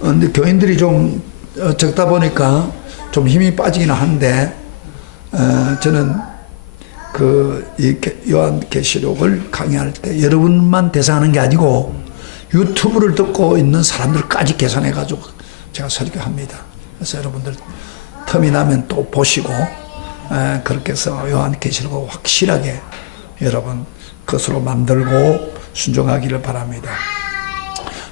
근데 교인들이 좀 적다 보니까 좀 힘이 빠지기는 한데, 저는 이 요한계시록을 강의할 때 여러분만 대상하는 게 아니고 유튜브를 듣고 있는 사람들까지 계산해가지고 제가 설교합니다. 그래서 여러분들 틈이 나면 또 보시고, 그렇게 해서 요한계시록을 확실하게 여러분 것으로 만들고 순종하기를 바랍니다.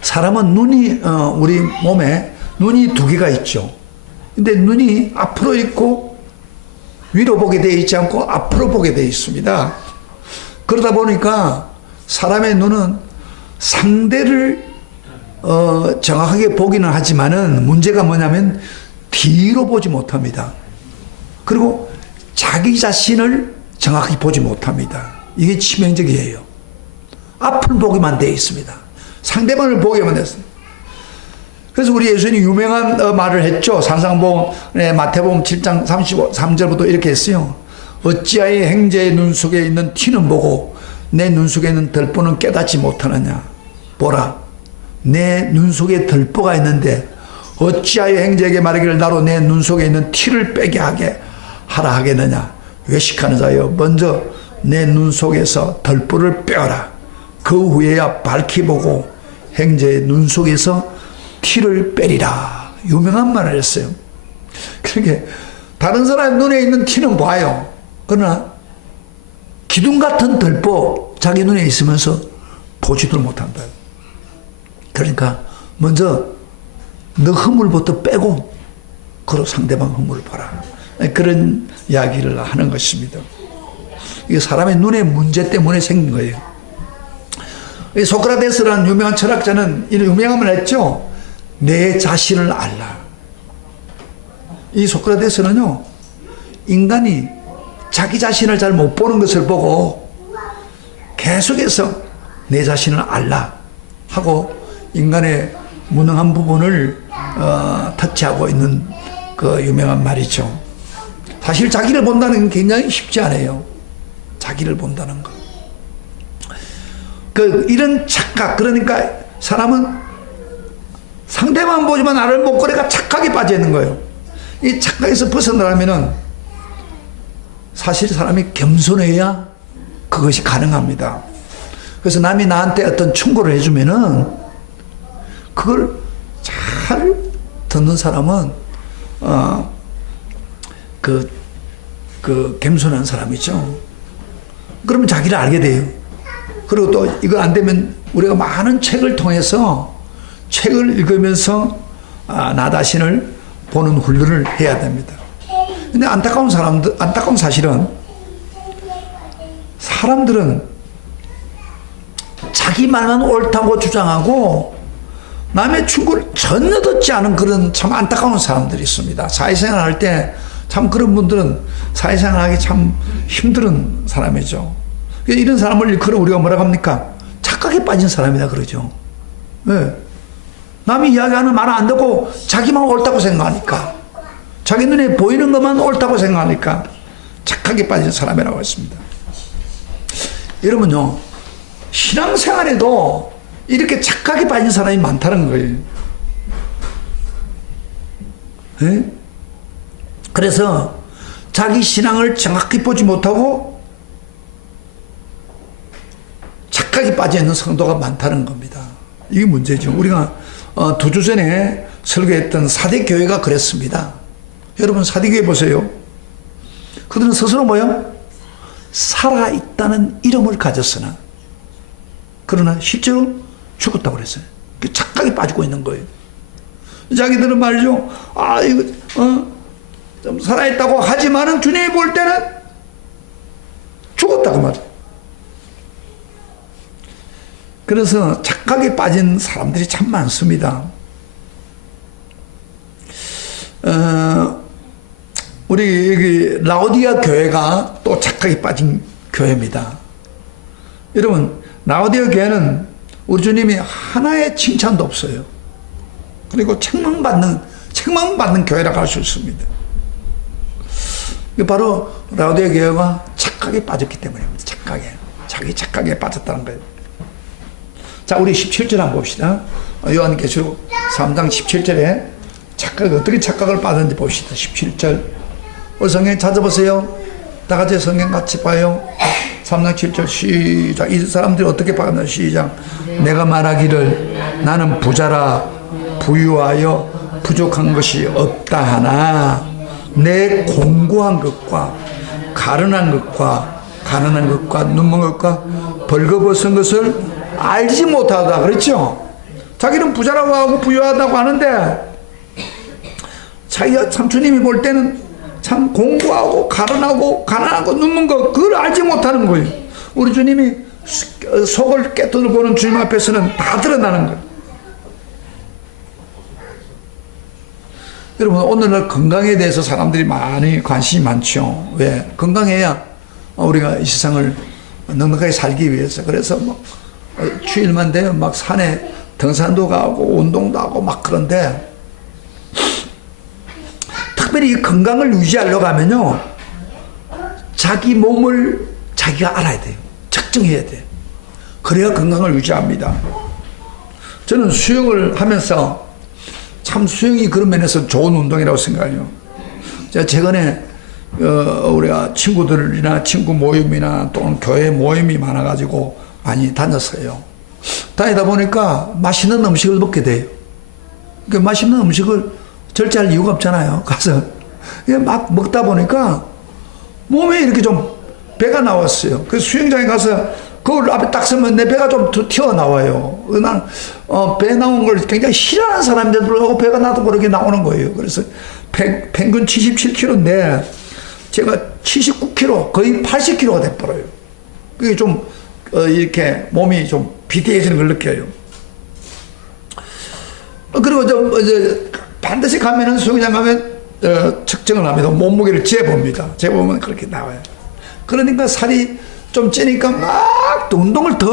사람은 눈이, 우리 몸에 눈이 두 개가 있죠. 근데 눈이 앞으로 있고 위로 보게 되어 있지 않고 앞으로 보게 되어 있습니다. 그러다 보니까 사람의 눈은 상대를 정확하게 보기는 하지만은 문제가 뭐냐면 뒤로 보지 못합니다. 그리고 자기 자신을 정확히 보지 못합니다. 이게 치명적이에요. 앞을 보기만 되어 있습니다. 상대방을 보기만 됐습니다. 그래서 우리 예수님이 유명한 말을 했죠. 산상보험의 마태복음 7장 33절부터 이렇게 했어요. 어찌하여 행자의 눈 속에 있는 티는 보고 내 눈 속에 있는 들보는 깨닫지 못하느냐. 보라, 내 눈 속에 들보가 있는데 어찌하여 행자에게 말하기를 나로 내 눈 속에 있는 티를 빼게 하라 하겠느냐. 외식하는 자여, 먼저 내 눈 속에서 들보를 빼어라. 그 후에야 밝히 보고 행자의 눈 속에서 티를 빼리라. 유명한 말을 했어요. 그러니까 다른 사람의 눈에 있는 티는 봐요. 그러나 기둥 같은 들보 자기 눈에 있으면서 보지도 못한다. 그러니까 먼저 너 허물부터 빼고 그리고 상대방 허물을 봐라. 그런 이야기를 하는 것입니다. 이게 사람의 눈의 문제 때문에 생긴 거예요. 소크라테스라는 유명한 철학자는 이런 유명한 말을 했죠. 내 자신을 알라. 이 소크라테스는요, 인간이 자기 자신을 잘 못 보는 것을 보고 계속해서 내 자신을 알라 하고 인간의 무능한 부분을 터치하고 있는 그 유명한 말이죠. 사실 자기를 본다는 건 굉장히 쉽지 않아요. 자기를 본다는 거. 이런 착각, 그러니까 사람은 상대만 보지만 나를 못 보니까 착각에 빠져 있는 거예요. 이 착각에서 벗어나려면은 사실 사람이 겸손해야 그것이 가능합니다. 그래서 남이 나한테 어떤 충고를 해주면은 그걸 잘 듣는 사람은 겸손한 사람이죠. 그러면 자기를 알게 돼요. 그리고 또 이거 안 되면 우리가 많은 책을 통해서 책을 읽으면서 나 자신을 보는 훈련을 해야 됩니다. 근데 안타까운 사실은 사람들은 자기 말만 옳다고 주장하고 남의 충고를 전혀 듣지 않은 그런 참 안타까운 사람들이 있습니다. 사회생활 할 때 참 그런 분들은 사회생활 하기 참 힘든 사람이죠. 이런 사람을 일컬어 우리가 뭐라고 합니까? 착각에 빠진 사람이다 그러죠. 네. 남이 이야기하는 말을 안 듣고 자기만 옳다고 생각하니까, 자기 눈에 보이는 것만 옳다고 생각하니까 착각에 빠진 사람이라고 했습니다. 여러분요, 신앙생활에도 이렇게 착각에 빠진 사람이 많다는 거예요. 네? 그래서 자기 신앙을 정확히 보지 못하고 착각에 빠져 있는 성도가 많다는 겁니다. 이게 문제죠. 우리가 2주 전에 설교했던 사대교회가 그랬습니다. 여러분 사대교회 보세요. 그들은 스스로 뭐요? 살아있다는 이름을 가졌으나 그러나 실제로 죽었다고 그랬어요. 착각에 빠지고 있는 거예요. 자기들은 말이죠. 이거 좀 살아있다고 하지만은 주님이 볼 때는 죽었다고 말이에요. 그래서 착각에 빠진 사람들이 참 많습니다. 우리 여기 라오디아 교회가 또 착각에 빠진 교회입니다. 여러분, 라오디아 교회는 우리 주님이 하나의 칭찬도 없어요. 그리고 책망받는 교회라고 할 수 있습니다. 바로 라오디아 교회가 착각에 빠졌기 때문입니다. 자기 착각에 빠졌다는 거예요. 자, 우리 17절 한번 봅시다. 요한계시록 3장 17절에 어떻게 착각을 받았는지 봅시다. 17절. 성경 찾아보세요. 다 같이 성경 같이 봐요. 3장 7절 시작. 이 사람들이 어떻게 받았나 시작. 내가 말하기를 나는 부자라 부유하여 부족한 것이 없다 하나 내 공고한 것과 가난한 것과 눈먼 것과 벌거벗은 것을 알지 못하다 그랬죠. 자기는 부자라고 하고 부유하다고 하는데 자기가 참 주님이 볼 때는 참 공고하고 가난하고 눈먼 거 그걸 알지 못하는 거예요. 우리 주님이 속을 깨뜨려 보는 주님 앞에서는 다 드러나는 거예요. 여러분 오늘날 건강에 대해서 사람들이 많이 관심이 많죠. 왜? 건강해야 우리가 이 세상을 넉넉하게 살기 위해서. 그래서 뭐 주일만 되면 막 산에 등산도 가고 운동도 하고 막 그런데 특별히 이 건강을 유지하려고 하면요 자기 몸을 자기가 알아야 돼요. 측정해야 돼요. 그래야 건강을 유지합니다. 저는 수영을 하면서 참 수영이 그런 면에서 좋은 운동이라고 생각해요. 제가 최근에 우리가 친구들이나 친구 모임이나 또는 교회 모임이 많아가지고 많이 다녔어요. 다니다 보니까 맛있는 음식을 먹게 돼요. 그 맛있는 음식을 절제할 이유가 없잖아요. 가서 막 먹다 보니까 몸에 이렇게 좀 배가 나왔어요. 그래서 수영장에 가서 거울 앞에 딱 서면 내 배가 좀 튀어나와요. 난 배 나온 걸 굉장히 싫어하는 사람인데도 불구하고 배가 나도 모르게 나오는 거예요. 그래서 평균 77kg인데 제가 79kg 거의 80kg가 돼버려요. 그게 좀 이렇게 몸이 좀 비대해지는 걸 느껴요. 그리고 이제 반드시 가면은 수영장 가면 측정을 합니다. 몸무게를 재봅니다. 재보면 그렇게 나와요. 그러니까 살이 좀 찌니까 막 운동을 더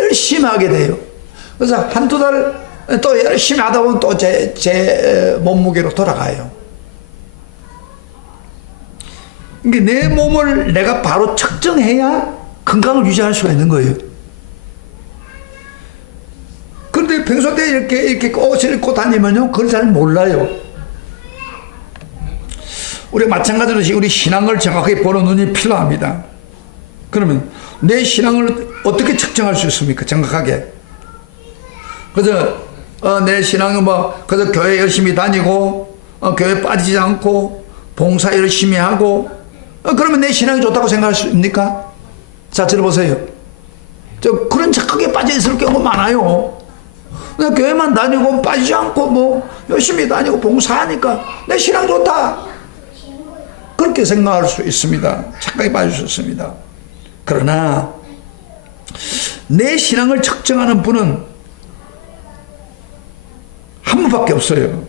열심히 하게 돼요. 그래서 한두 달 또 열심히 하다 보면 또 제 몸무게로 돌아가요. 그러니까 내 몸을 내가 바로 측정해야 건강을 유지할 수가 있는 거예요. 그런데 평소 때 이렇게 옷을 입고 다니면요, 그걸 잘 몰라요. 우리 마찬가지로 우리 신앙을 정확하게 보는 눈이 필요합니다. 그러면 내 신앙을 어떻게 측정할 수 있습니까? 정확하게. 그래서 내 신앙은 그래서 교회 열심히 다니고 교회 빠지지 않고 봉사 열심히 하고 그러면 내 신앙이 좋다고 생각할 수 있습니까? 자, 들어보세요. 그런 착각에 빠져 있을 경우가 많아요. 그냥 교회만 다니고 빠지지 않고 열심히 다니고 봉사하니까 내 신앙 좋다. 그렇게 생각할 수 있습니다. 착각에 빠질 수 있습니다. 그러나 내 신앙을 측정하는 분은 한 분밖에 없어요.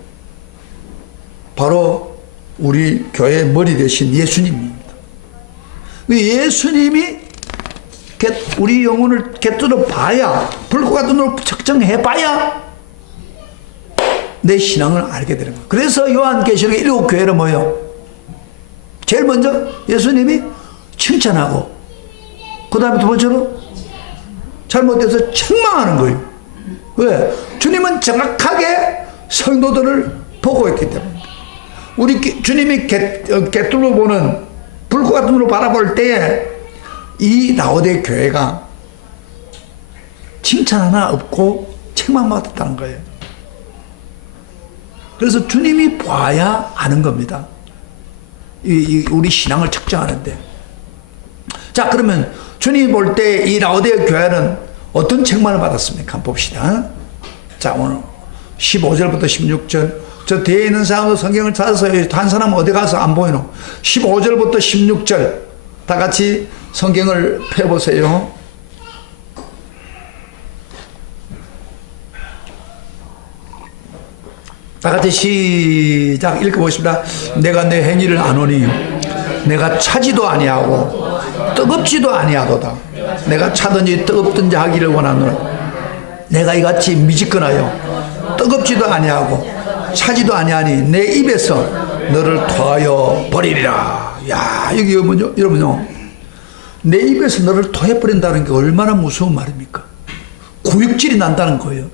바로 우리 교회의 머리 대신 예수님입니다. 예수님이 우리 영혼을 곁들여 봐야, 불과 눈으로 측정해 봐야 내 신앙을 알게 되는 거예요. 그래서 요한계시록 7교회는 뭐예요? 제일 먼저 예수님이 칭찬하고 그 다음에 두 번째로 잘못돼서 책망하는 거예요. 왜? 주님은 정확하게 성도들을 보고 있기 때문에. 우리 주님이 곁들여 보는 불과 같은 눈으로 바라볼 때에 이 라오디게 교회가 칭찬 하나 없고 책망만 받았다는 거예요. 그래서 주님이 봐야 아는 겁니다. 우리 신앙을 측정하는데. 자, 그러면 주님이 볼 때 이 라오디게 교회는 어떤 책망을 받았습니까? 한번 봅시다. 자, 오늘 15절부터 16절. 저 뒤에 있는 사람도 성경을 찾아서 한 사람은 어디 가서 안 보이노? 15절부터 16절. 다 같이 성경을 펴보세요. 다 같이 시작 읽어보십니다. 내가 내 행위를 아노니 내가 차지도 아니하고 뜨겁지도 아니하도다. 내가 차든지 뜨겁든지 하기를 원하노라. 내가 이같이 미지근하여 뜨겁지도 아니하고 차지도 아니하니 내 입에서 너를 토하여 버리리라. 야, 여기 여러분요, 내 입에서 너를 토해버린다는 게 얼마나 무서운 말입니까? 구역질이 난다는 거예요.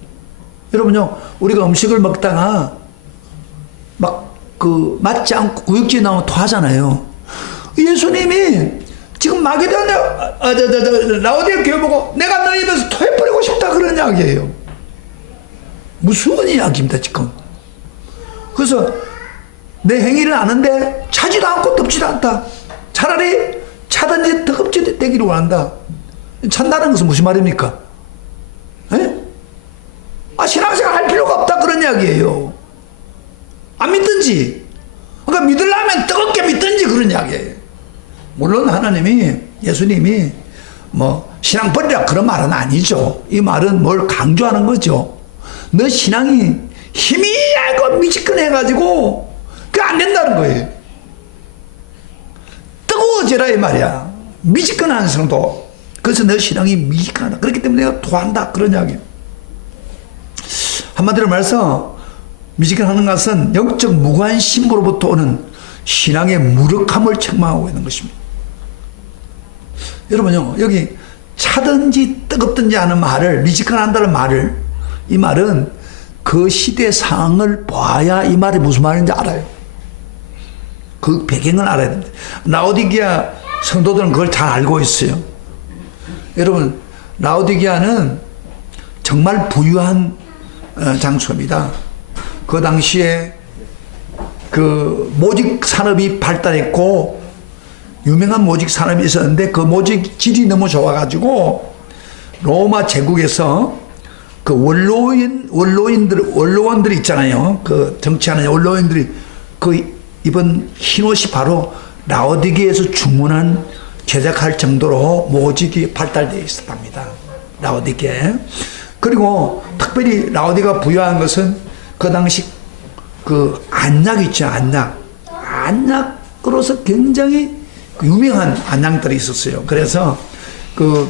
여러분요, 우리가 음식을 먹다가 막 그 맞지 않고 구역질 나오면 토하잖아요. 예수님이 지금 마게도냐 라오디아 교회 보고 내가 너희 입에서 토해버리고 싶다 그런 이야기예요. 무서운 이야기입니다 지금. 그래서 내 행위를 아는데 차지도 않고 덥지도 않다. 차라리 차든지 덥지 되기를 원한다. 찬다는 것은 무슨 말입니까? 에? 신앙생활 할 필요가 없다 그런 이야기예요. 안 믿든지, 그러니까 믿으려면 뜨겁게 믿든지 그런 이야기예요. 물론 하나님이, 예수님이 뭐 신앙 버리라 그런 말은 아니죠. 이 말은 뭘 강조하는 거죠. 너 신앙이 희미하고 미지근해가지고 그게 안 된다는 거예요. 뜨거워지라 이 말이야. 미지근한 성도. 그래서 너 신앙이 미지근하다. 그렇기 때문에 내가 토한다 그런 이야기예요. 한마디로 말해서 미지근하는 것은 영적 무관심으로부터 오는 신앙의 무력함을 책망하고 있는 것입니다. 여러분요, 여기 차든지 뜨겁든지 하는 말을, 미지근한다는 말을, 이 말은 그 시대 상황을 봐야 이 말이 무슨 말인지 알아요. 그 배경을 알아야 됩니다. 라오디게아 성도들은 그걸 잘 알고 있어요. 여러분, 라오디게아는 정말 부유한 장소입니다. 그 당시에 그 모직 산업이 발달했고 유명한 모직 산업이 있었는데 그 모직 질이 너무 좋아가지고 로마 제국에서 그 원로원들 있잖아요. 그 정치하는 원로원들이 그 입은 흰옷이 바로 라오디게에서 주문한 제작할 정도로 모직이 발달되어 있었답니다. 라오디게. 그리고 특별히 라오디게가 부유한 것은 그 당시 그 안약 있죠, 안약. 안약으로서 굉장히 유명한 안약들이 있었어요. 그래서 그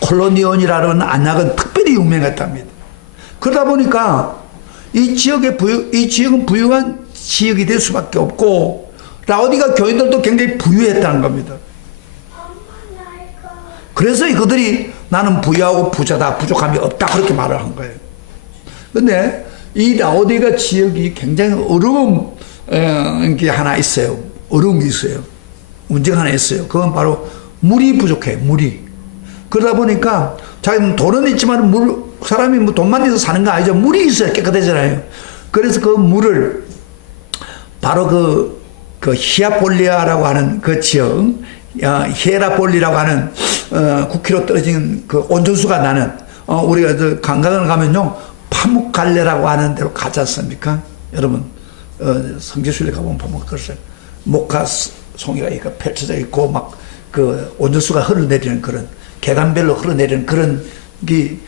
콜로니온이라는 안약은 특별히 유명했답니다. 그러다 보니까 이 지역은 부유한 지역이 될 수밖에 없고 라오디가 교인들도 굉장히 부유했다는 겁니다. 그래서 이들이 나는 부유하고 부자다, 부족함이 없다 그렇게 말을 한 거예요. 근데 이 라오디가 지역이 굉장히 어려운 게 하나 있어요. 어려움이 있어요. 문제가 하나 있어요. 그건 바로 물이 부족해, 물이. 그러다 보니까 자기는 돈은 있지만 사람이 뭐 돈만 있어서 사는 거 아니죠. 물이 있어야 깨끗해지잖아요. 그래서 그 물을 바로 그 히아폴리아라고 하는 그 지역, 히에라폴리라고 하는 9km 떨어진 그 온천수가 나는 우리가 저 관광을 가면요 파묵갈레라고 하는 데로 가지 않습니까? 여러분 성지순례 가보면 보면 그랬어요. 목화 송이가 이렇게 펼쳐져 있고 막 그 온천수가 흘러내리는 그런 계단별로 흘러내리는 그런 게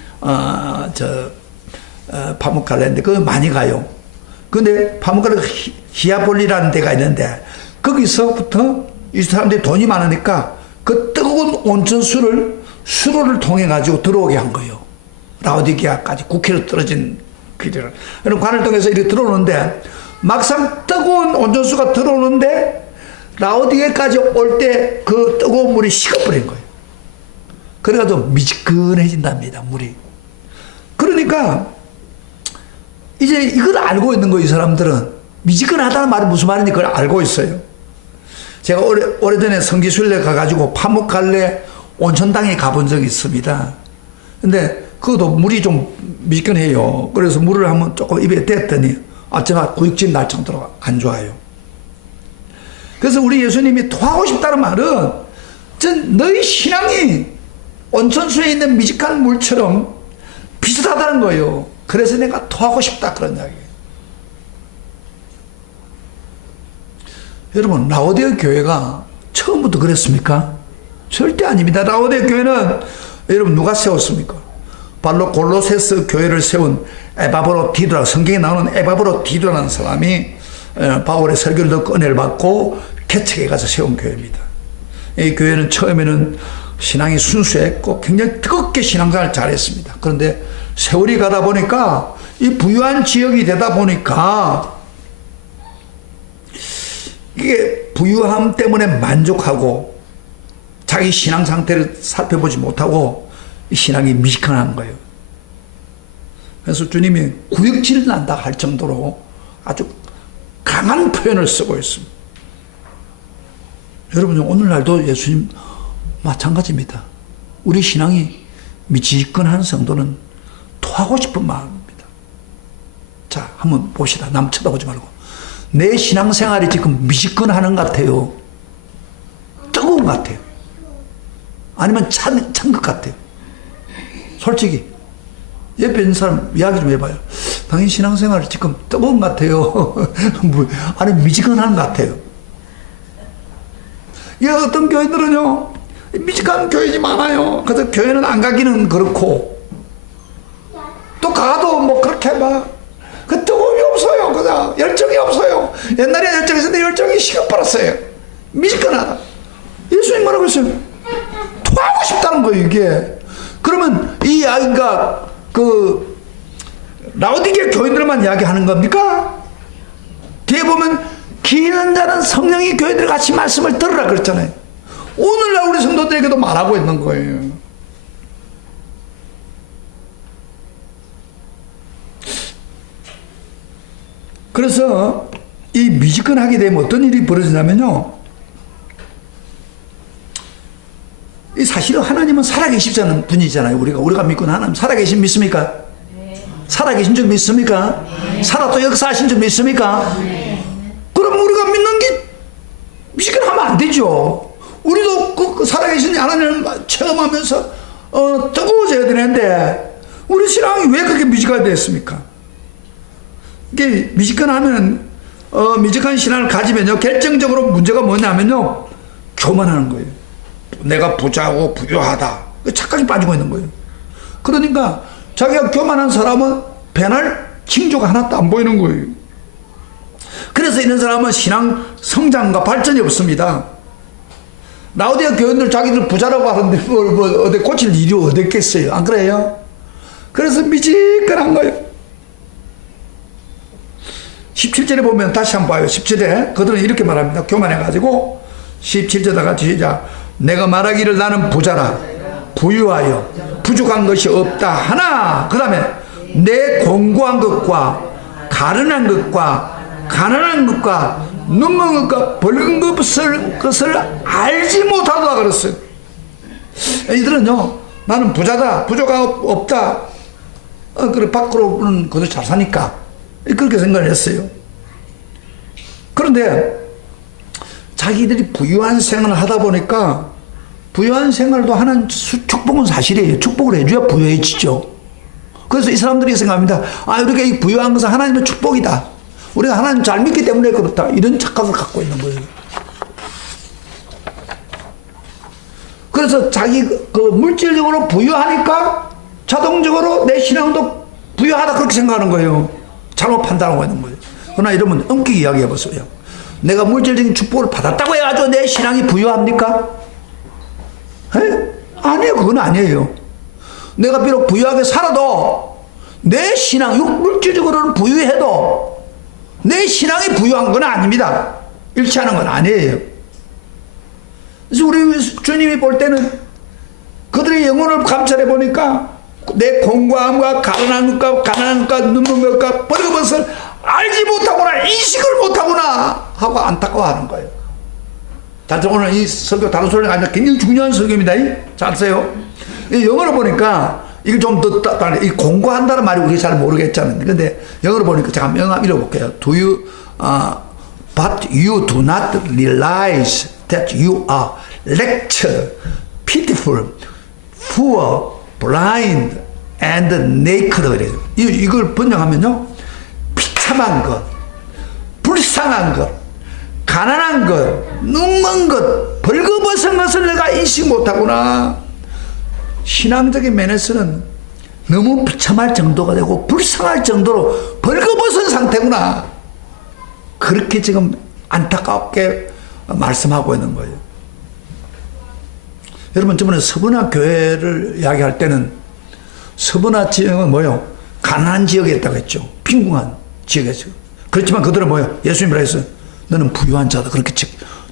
파묵갈레인데 그거 많이 가요. 근데 파묵갈레 히아폴리라는 데가 있는데 거기서부터 이 사람들이 돈이 많으니까 그 뜨거운 온천수를 수로를 통해 가지고 들어오게 한 거예요. 라오디게아까지 9km 떨어진 길을. 그럼 관을 통해서 이렇게 들어오는데 막상 뜨거운 온천수가 들어오는데 라오디게아까지 올 때 그 뜨거운 물이 식어버린 거예요. 그래가지고 미지근해진답니다, 물이. 그러니까 이제 이걸 알고 있는 거예요, 이 사람들은. 미지근하다는 말이 무슨 말인지 그걸 알고 있어요. 제가 오래전에 성지순례 가가지고 파묵갈레 온천당에 가본 적이 있습니다. 근데 그것도 물이 좀 미지근해요. 그래서 물을 한번 조금 입에 댔더니 정말 구역질 날 정도로 안 좋아요. 그래서 우리 예수님이 토하고 싶다는 말은 너희 신앙이 온천수에 있는 미지근한 물처럼 비슷하다는 거예요. 그래서 내가 토하고 싶다 그런 이야기예요. 여러분, 라오디게 교회가 처음부터 그랬습니까? 절대 아닙니다. 라오디게 교회는 여러분 누가 세웠습니까? 바로 골로새스 교회를 세운 에바브로디도라, 성경에 나오는 에바브로디도라는 사람이 바울의 설교를 듣고 은혜를 받고 개척에 가서 세운 교회입니다. 이 교회는 처음에는 신앙이 순수했고 굉장히 뜨겁게 신앙생활을 잘했습니다. 그런데 세월이 가다 보니까 이 부유한 지역이 되다 보니까 이게 부유함 때문에 만족하고 자기 신앙 상태를 살펴보지 못하고 이 신앙이 미지근한 거예요. 그래서 주님이 구역질 난다 할 정도로 아주 강한 표현을 쓰고 있습니다. 여러분, 오늘날도 예수님 마찬가지입니다. 우리 신앙이 미지근한 성도는 토하고 싶은 마음입니다. 자, 한번 봅시다. 남 쳐다보지 말고. 내 신앙생활이 지금 미지근하는 것 같아요? 뜨거운 것 같아요? 아니면 찬 것 같아요? 솔직히 옆에 있는 사람 이야기 좀 해봐요. 당신 신앙생활 지금 뜨거운 것 같아요? 아니 미지근한 것 같아요? 이 어떤 교회들은요 미지근한 교회지 많아요. 그래서 교회는 안 가기는 그렇고 또 가도 뭐 그렇게 막 그 뜨거움이 없어요. 그냥 열정이 없어요. 옛날에 열정이 있었는데 열정이 식어버렸어요. 미지근하다. 예수님 뭐라고 했어요? 토하고 싶다는 거예요, 이게. 그러면 이 이야기가 그 라오디게 교인들만 이야기하는 겁니까? 뒤에 보면 기는 자는 성령이 교회들 같이 말씀을 들으라 그랬잖아요. 오늘날 우리 성도들에게도 말하고 있는 거예요. 그래서 이 미지근하게 되면 어떤 일이 벌어지냐면요, 이 사실은 하나님은 살아계시자는 분이잖아요. 우리가 믿고 있는 하나님 살아계신 믿습니까? 네. 살아계신 줄 믿습니까? 네. 살아 또 역사하신 줄 믿습니까? 네. 그럼 우리가 믿는 게 미지근하면 안 되죠. 우리도 그 살아계신 하나님을 체험하면서 뜨거워져야 되는데 우리 신앙이 왜 그렇게 미지근하게 됐습니까? 이게 미지근하면 미지근한 신앙을 가지면요 결정적으로 문제가 뭐냐면요 교만하는 거예요. 내가 부자고 부유하다. 착각이 빠지고 있는 거예요. 그러니까 자기가 교만한 사람은 배날 징조가 하나도 안 보이는 거예요. 그래서 이런 사람은 신앙 성장과 발전이 없습니다. 라오디아 교인들 자기들 부자라고 하는데 어디 고칠 일이 어디 있겠어요? 안 그래요? 그래서 미지근한 거예요. 17절에 보면 다시 한번 봐요. 17절에 그들은 이렇게 말합니다. 교만해가지고 17절에다가 시작. 내가 말하기를 나는 부자라 부유하여 부족한 것이 없다 하나 그 다음에 내 공고한 것과 가련한 것과 가난한 것과 눈먼 것과 벌금 것을 알지 못하다 그랬어요. 이들은요 나는 부자다 부족가 없다 그래 밖으로는 그들 잘 사니까 그렇게 생각을 했어요. 그런데 자기들이 부유한 생활을 하다 보니까 부유한 생활도 하나님 축복은 사실이에요. 축복을 해줘야 부유해지죠. 그래서 이 사람들이 생각합니다. 우리가 이 부유한 것은 하나님의 축복이다. 우리가 하나님 잘 믿기 때문에 그렇다. 이런 착각을 갖고 있는 거예요. 그래서 자기 그 물질적으로 부유하니까 자동적으로 내 신앙도 부유하다 그렇게 생각하는 거예요. 잘못 판단하고 있는 거예요. 그러나 여러분 엄격히 이야기해 보세요. 내가 물질적인 축복을 받았다고 해가지고 내 신앙이 부유합니까? 아니에요. 그건 아니에요. 내가 비록 부유하게 살아도 내 신앙, 물질적으로는 부유해도 내 신앙이 부유한 건 아닙니다. 일치하는 건 아니에요. 그래서 우리 주님이 볼 때는 그들의 영혼을 감찰해 보니까 내 공고함과 가난한 것과 눈먼 것과 버리고 것을 알지 못하구나 인식을 못하구나 하고 안타까워하는 거예요. 자, 오늘 이 설교 다른 설교가 아니라 굉장히 중요한 설교입니다. 잘 아세요? 영어로 보니까 이걸 좀 더 이 공고한다는 말이 우리가 잘 모르겠잖아요. 그런데 영어로 보니까 제가 명함 읽어볼게요. But you do not realize that you are wretched, pitiful, poor, blind, and naked. 이걸 번역하면요. 비참한 것, 불쌍한 것, 가난한 것, 눈먼 것, 벌거벗은 것을 내가 인식 못하구나. 신앙적인 면에서는 너무 비참할 정도가 되고 불쌍할 정도로 벌거벗은 상태구나. 그렇게 지금 안타깝게 말씀하고 있는 거예요. 여러분 저번에 서브나 교회를 이야기할 때는 서브나 지역은 뭐요? 가난한 지역에 있다고 했죠. 빈궁한 지역에서. 그렇지만 그들은 뭐요? 예수님이라 했어요. 너는 부유한 자다. 그렇게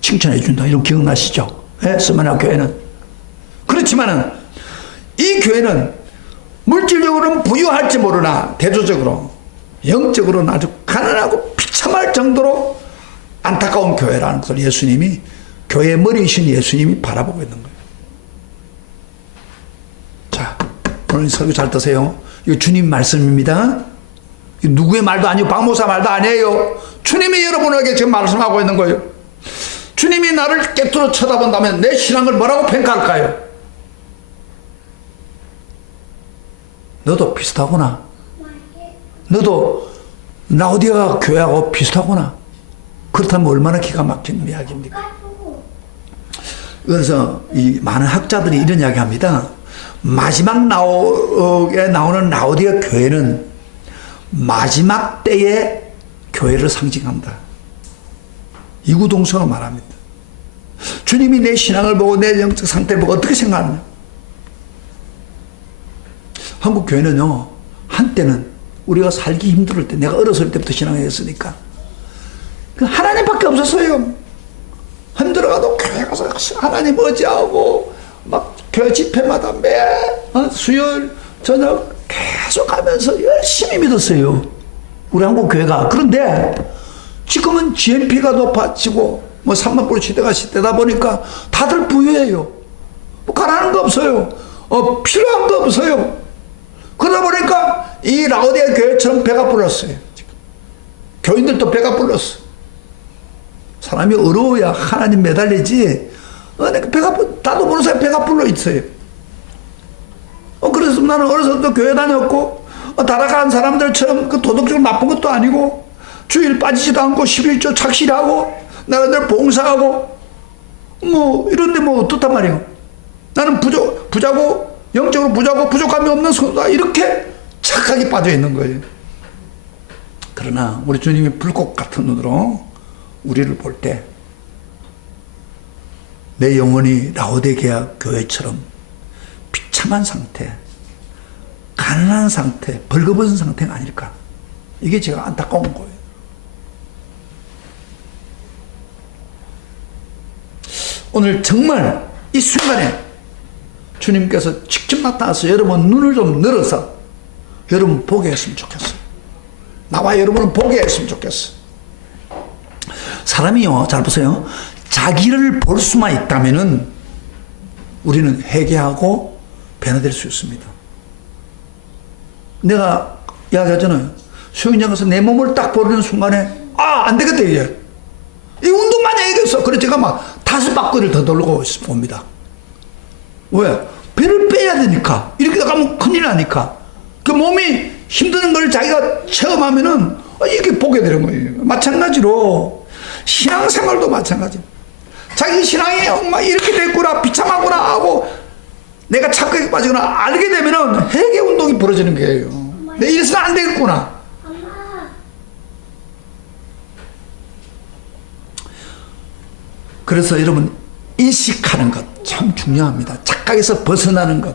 칭찬해 준다. 이런 기억나시죠? 예? 서브나 교회는. 그렇지만은 이 교회는 물질적으로는 부유할지 모르나 대조적으로 영적으로는 아주 가난하고 비참할 정도로 안타까운 교회라는 것을 예수님이, 교회의 머리이신 예수님이 바라보고 있는 거예요. 자, 오늘 설교 잘 드세요. 이거 주님 말씀입니다. 이거 누구의 말도 아니고 박목사 말도 아니에요. 주님이 여러분에게 지금 말씀하고 있는 거예요. 주님이 나를 깨뚫어 쳐다본다면 내 신앙을 뭐라고 평가할까요? 너도 비슷하구나. 너도 라오디아 교회하고 비슷하구나. 그렇다면 얼마나 기가 막힌 이야기입니까? 그래서 이 많은 학자들이 이런 이야기 합니다. 마지막 나오에 나오는 라오디아 교회는 마지막 때의 교회를 상징한다. 이구동성으로 말합니다. 주님이 내 신앙을 보고 내 영적 상태를 보고 어떻게 생각하느냐? 한국 교회는요, 한때는 우리가 살기 힘들 때, 내가 어렸을 때부터 신앙했으니까 하나님밖에 없었어요. 힘들어가도 교회 가서 하나님 어지하고 막 교회 집회마다 매 수요일 저녁 계속 가면서 열심히 믿었어요. 우리 한국 교회가. 그런데 지금은 GNP가 높아지고 뭐 3만 불 시대가 시대다 보니까 다들 부유해요. 뭐 가라는 거 없어요. 필요한 거 없어요. 그러다 보니까 이 라오디아 교회처럼 배가 불렀어요. 지금. 교인들도 배가 불렀어. 사람이 어려워야 하나님 매달리지. 내가 나도 모르는 사람이 배가 불러 있어요. 그래서 나는 어렸을 때도 교회 다녔고, 달아간 사람들처럼 그 도덕적으로 나쁜 것도 아니고, 주일 빠지지도 않고, 11조 착실하고, 나름대로 봉사하고, 뭐, 이런데 뭐 어떻단 말이에요. 나는 부자고, 영적으로 부자고, 부족함이 없는 성도다. 이렇게 착하게 빠져 있는 거예요. 그러나, 우리 주님이 불꽃 같은 눈으로 우리를 볼 때, 내 영혼이 라오디게아 교회처럼 비참한 상태, 가난한 상태, 벌거벗은 상태가 아닐까. 이게 제가 안타까운 거예요. 오늘 정말 이 순간에 주님께서 직접 나타나서 여러분 눈을 좀 늘어서 여러분 보게 했으면 좋겠어요. 나와 여러분은 보게 했으면 좋겠어요. 사람이요, 잘 보세요. 자기를 볼 수만 있다면은 우리는 회개하고 변화될 수 있습니다. 내가 이야기하잖아요. 수영장 가서 내 몸을 딱 보는 순간에 안 되겠다 이제. 이 운동만 해야겠어. 그래서 제가 막 5바퀴를 더 돌고 봅니다. 왜? 배를 빼야 되니까. 이렇게 가면 큰일 나니까. 그 몸이 힘드는 걸 자기가 체험하면은 이렇게 보게 되는 거예요. 마찬가지로 신앙생활도 마찬가지입니다. 자기 신앙이 막 이렇게 됐구나, 비참하구나 하고 내가 착각에 빠지거나 알게 되면은 회개 운동이 벌어지는 거예요. 내 이래서는 안 되겠구나. 그래서 여러분 인식하는 것 참 중요합니다. 착각에서 벗어나는 것.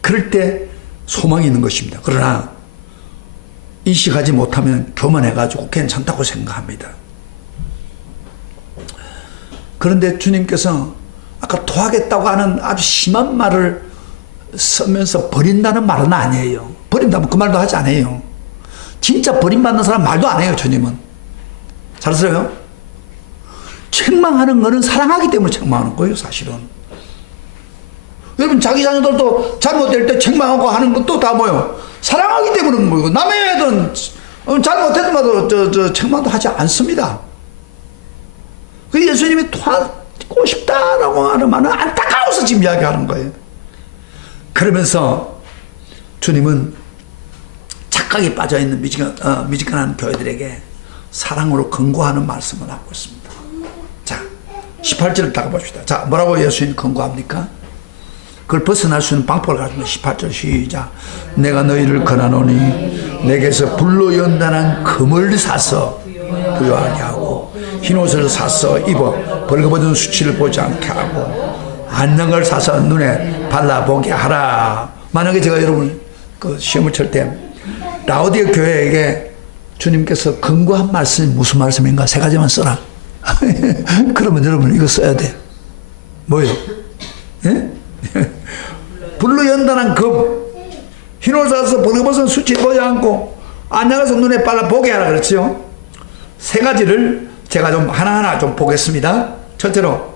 그럴 때 소망이 있는 것입니다. 그러나 인식하지 못하면 교만해가지고 괜찮다고 생각합니다. 그런데 주님께서 아까 도하겠다고 하는 아주 심한 말을 쓰면서 버린다는 말은 아니에요. 버린다면 그 말도 하지 않아요. 진짜 버림받는 사람 말도 안 해요, 주님은. 잘 들어요? 책망하는 거는 사랑하기 때문에 책망하는 거예요, 사실은. 여러분, 자기 자녀들도 잘못될 때 책망하고 하는 것도 다 뭐예요? 사랑하기 때문에 그런 거예요. 남의 애들은 잘못했더라도 책망도 하지 않습니다. 그 예수님이 도와주고 싶다라고 하는 말은 안타까워서 지금 이야기하는 거예요. 그러면서 주님은 착각에 빠져있는 미지근한 교회들에게 사랑으로 권고하는 말씀을 하고 있습니다. 자, 18절을 딱 봅시다. 자, 뭐라고 예수님이 권고합니까? 그걸 벗어날 수 있는 방법을 가지고 18절 시작. 내가 너희를 권하노니 내게서 불로 연단한 금을 사서 부유하게 하고 흰옷을 사서 입어 벌거벗은 수치를 보지 않게 하고 안녕을 사서 눈에 발라보게 하라. 만약에 제가 여러분 그 시험을 칠 때 라오디아 교회에게 주님께서 권고한 말씀이 무슨 말씀인가 3가지만 써라. 그러면 여러분 이거 써야 돼. 뭐예요? 예? 불로 연단한 금, 흰옷 사서 벌거벗은 수치 보지 않고 안녕해서 눈에 빨라 보게 하라 그렇지요. 세 가지를 제가 좀 하나하나 좀 보겠습니다. 첫째로,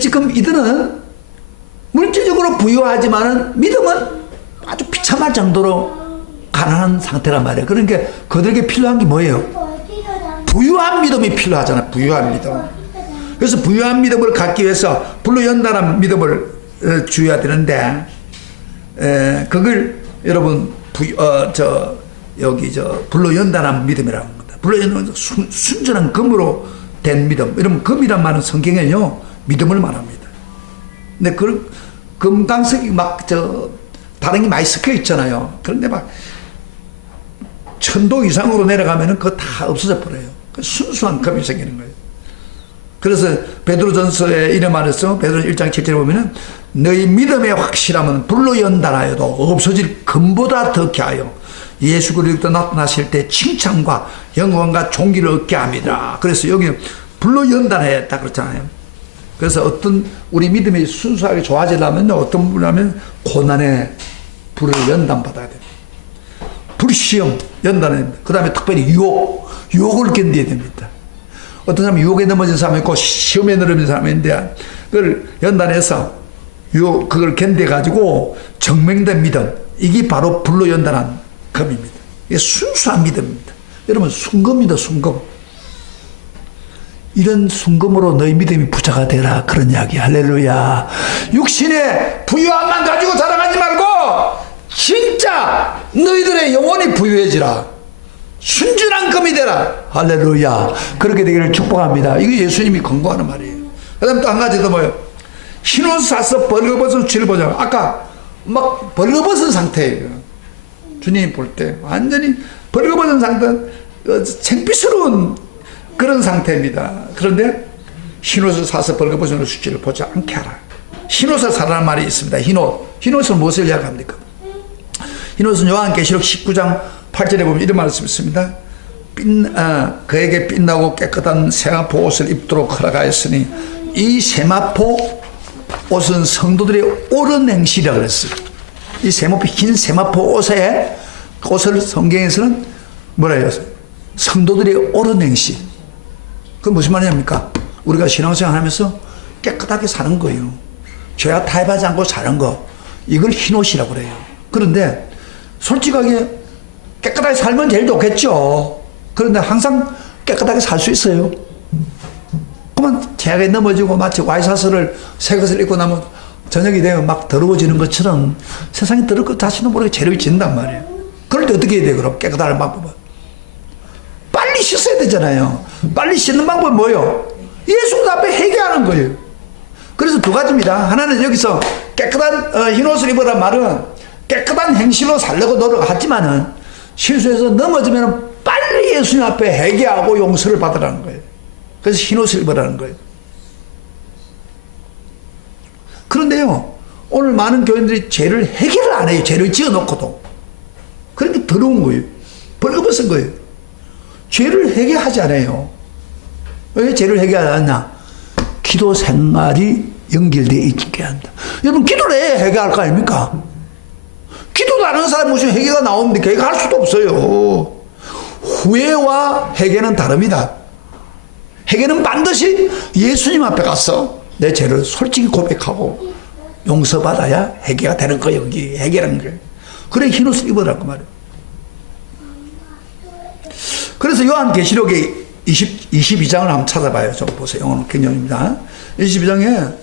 지금 이들은 물질적으로 부유하지만은 믿음은 아주 비참할 정도로 가난한 상태란 말이에요. 그러니까 그들에게 필요한 게 뭐예요? 부유한 믿음이 필요하잖아요. 부유한 믿음. 그래서 부유한 믿음을 갖기 위해서 불로 연단한 믿음을 주어야 되는데, 그걸 여러분 불로 연단한 믿음이라고 합니다. 불로 연단한 순전한 금으로 된 믿음. 여러분 금이란 말은 성경에요 믿음을 말합니다. 근데 그 금강석이 다른 게 많이 섞여 있잖아요. 그런데 막 천도 이상으로 내려가면은 그거 다 없어져 버려요. 순수한 금이 생기는 거예요. 그래서 베드로전서에 이런 말을 써. 베드로 1장 7절에 보면은 너희 믿음의 확실함은 불로 연단하여도 없어질 금보다 더 귀하여 예수 그리스도 나타나실 때 칭찬과 영광과 존귀를 얻게 합니다. 그래서 여기 불로 연단했다 그렇잖아요. 그래서 어떤 우리 믿음이 순수하게 좋아지려면 어떤 분이라면 고난에 불을 연단받아야 됩니다. 불시험 연단해야 됩니다. 그 다음에 특별히 유혹을 견뎌야 됩니다. 어떤 사람은 유혹에 넘어진 사람이 있고 시험에 넘어진 사람이 있는데 그걸 연단해서 그걸 견뎌가지고 정맹된 믿음, 이게 바로 불로 연단한 금입니다. 이게 순수한 믿음입니다. 여러분 순금입니다. 순금. 이런 순금으로 너희 믿음이 부자가 되라 그런 이야기. 할렐루야. 육신의 부유함만 가지고 자랑하지 말고 진짜 너희들의 영혼이 부유해지라. 순전한 금이 되라. 할렐루야. 그렇게 되기를 축복합니다. 이거 예수님이 권고하는 말이에요. 그 다음 또 한 가지 더 뭐예요? 흰옷 사서 벌거벗은 수치를 보자. 아까 막 벌거벗은 상태예요. 주님 볼 때 완전히 벌거벗은 상태, 창피스러운 그런 상태입니다. 그런데 흰옷을 사서 벌거벗은 수치를 보지 않게 하라. 흰옷을 사라는 말이 있습니다. 흰옷은 무엇을 이야기합니까? 흰옷은 요한계시록 19장 8절에 보면 이런 말씀이 있습니다. 그에게 빛나고 깨끗한 세마포 옷을 입도록 허락하였으니 이 세마포 옷은 성도들의 옳은 행실이라고 그랬어요. 이 흰 세마포 옷을 성경에서는 뭐라 해요? 성도들의 옳은 행실. 그건 무슨 말이냐니까? 우리가 신앙생활 하면서 깨끗하게 사는 거예요. 죄와 타협하지 않고 사는 거. 이걸 흰옷이라고 그래요. 그런데 솔직하게 깨끗하게 살면 제일 좋겠죠. 그런데 항상 깨끗하게 살 수 있어요. 그러면 죄악에 넘어지고 마치 와이사스를 새 것을 입고 나면 저녁이 되면 막 더러워지는 것처럼 세상이 더러울 것 자신도 모르게 죄를 짓는단 말이에요. 그럴 때 어떻게 해야 돼요? 그럼 깨끗한 방법은 빨리 씻어야 되잖아요. 빨리 씻는 방법은 뭐예요? 예수 앞에 회개하는 거예요. 그래서 두 가지입니다. 하나는 여기서 깨끗한 흰옷을 입으란 말은 깨끗한 행실로 살려고 노력하지만은 실수해서 넘어지면 빨리 예수님 앞에 회개하고 용서를 받으라는 거예요. 그래서 흰옷을 입으라는 거예요. 그런데요, 오늘 많은 교인들이 죄를 해결을 안 해요. 죄를 지어놓고도. 그러니까 더러운 거예요. 벌거벗은 거예요. 죄를 해결하지 않아요. 왜 죄를 해결하지 않냐? 기도 생활이 연결되어 있게 한다. 여러분, 기도를 해 해결할 거 아닙니까? 기도도 안 하는 사람이 무슨 회개가 나오는데 회개할 수도 없어요. 후회와 회개는 다릅니다. 회개는 반드시 예수님 앞에 가서 내 죄를 솔직히 고백하고 용서받아야 회개가 되는 거예요. 여기 회개라는 거예요. 그래 흰옷을 입으라고 말이에요. 그래서 요한계시록의 22장을 한번 찾아봐요. 좀 보세요. 오늘 경전입니다. 22장에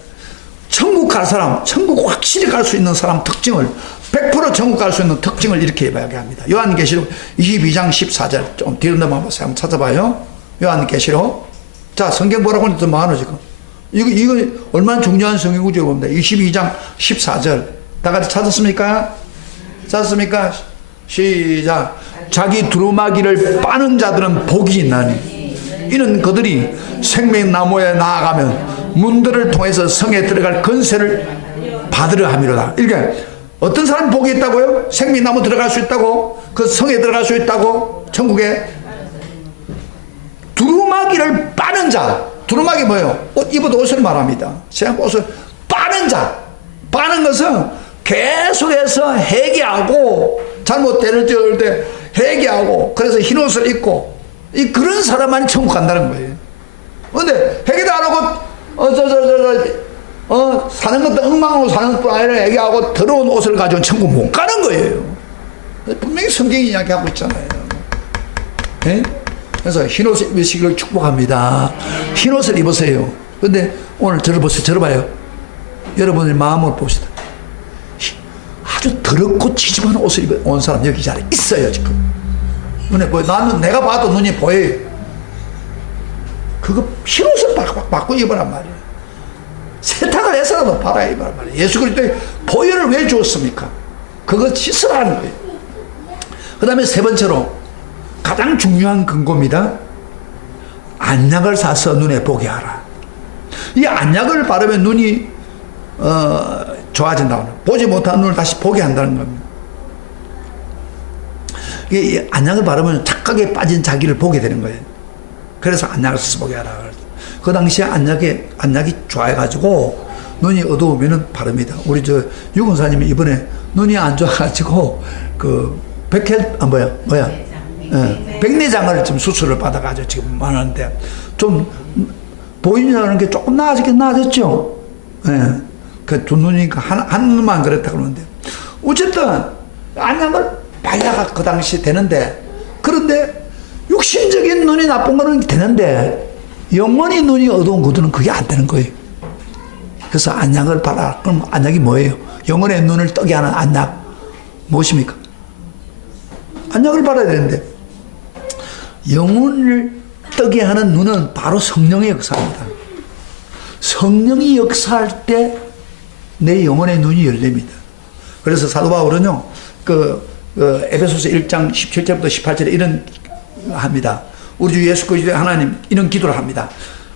천국 갈 사람, 천국 확실히 갈 수 있는 사람 특징을 100% 천국 갈 수 있는 특징을 이렇게 이야기합니다. 요한계시록 22장 14절 좀 뒤로 넘어가서 한번 찾아봐요. 요한계시록. 자, 성경 보라고 하니까 더 많아 지금. 이거 얼마나 중요한 성경구조가 봅니다. 22장 14절. 다 같이 찾았습니까? 찾았습니까? 시작. 자기 두루마기를 빠는 자들은 복이 있나니 이는 그들이 생명나무에 나아가면 문들을 통해서 성에 들어갈 권세를 받으려 함이로다. 이렇게 어떤 사람이 복이 있다고요? 생명나무 들어갈 수 있다고? 그 성에 들어갈 수 있다고? 천국에? 두루마기를 빠는 자. 두루마기 뭐예요? 옷 입어도 옷을 말합니다. 세상 옷을 빠는 자. 빠는 것은 계속해서 회개하고 잘못될 때 회개하고 그래서 흰 옷을 입고 그런 사람만이 천국 간다는 거예요. 근데 회개도 안 하고 사는 것도 엉망으로 사는 것도 아니라 회개하고 더러운 옷을 가지고 천국 못 가는 거예요. 분명히 성경이 이야기하고 있잖아요. 네? 그래서 흰 옷을 입으시기를 축복합니다. 흰 옷을 입으세요. 근데 오늘 저를 보세요. 저를 봐요. 여러분의 마음을 봅시다. 아주 더럽고 지저분한 옷을 입은 사람 여기 자리에 있어요. 지금 눈에 보여. 나는 내가 봐도 눈이 보여요. 그거 흰 옷을 바꿔 입으란 말이에요. 세탁을 해서라도 팔아 입으란 말이에요. 예수 그리스도의 보혈을 왜 주었습니까? 그거 씻으라는 거예요. 그 다음에 세 번째로 가장 중요한 근거입니다. 안약을 사서 눈에 보게 하라. 이 안약을 바르면 눈이 좋아진다고. 보지 못한 눈을 다시 보게 한다는 겁니다. 이 안약을 바르면 착각에 빠진 자기를 보게 되는 거예요. 그래서 안약을 써서 보게 하라. 그 당시에 안약이 좋아해가지고 눈이 어두우면은 바릅니다. 우리 유근사님이 이번에 눈이 안 좋아가지고 백내장을 지금 수술을 받아가지고 지금 하는데 좀 보이냐는 게 조금 나아졌죠. 예. 그 두 눈이니까 한 눈만 그랬다 그러는데 어쨌든 안약을 발라가 그 당시 되는데 그런데 육신적인 눈이 나쁜 거는 되는데 영원히 눈이 어두운 것들은 그게 안 되는 거예요. 그래서 안약을 발라. 그럼 안약이 뭐예요? 영혼의 눈을 뜨게 하는 안약 무엇입니까? 안약을 발라야 되는데 영혼을 뜨게 하는 눈은 바로 성령의 역사입니다. 성령이 역사할 때 내 영혼의 눈이 열립니다. 그래서 사도 바울은요, 에베소서 1장 17절부터 18절에 이런 합니다. 우리 주 예수 그리스도의 하나님 이런 기도를 합니다.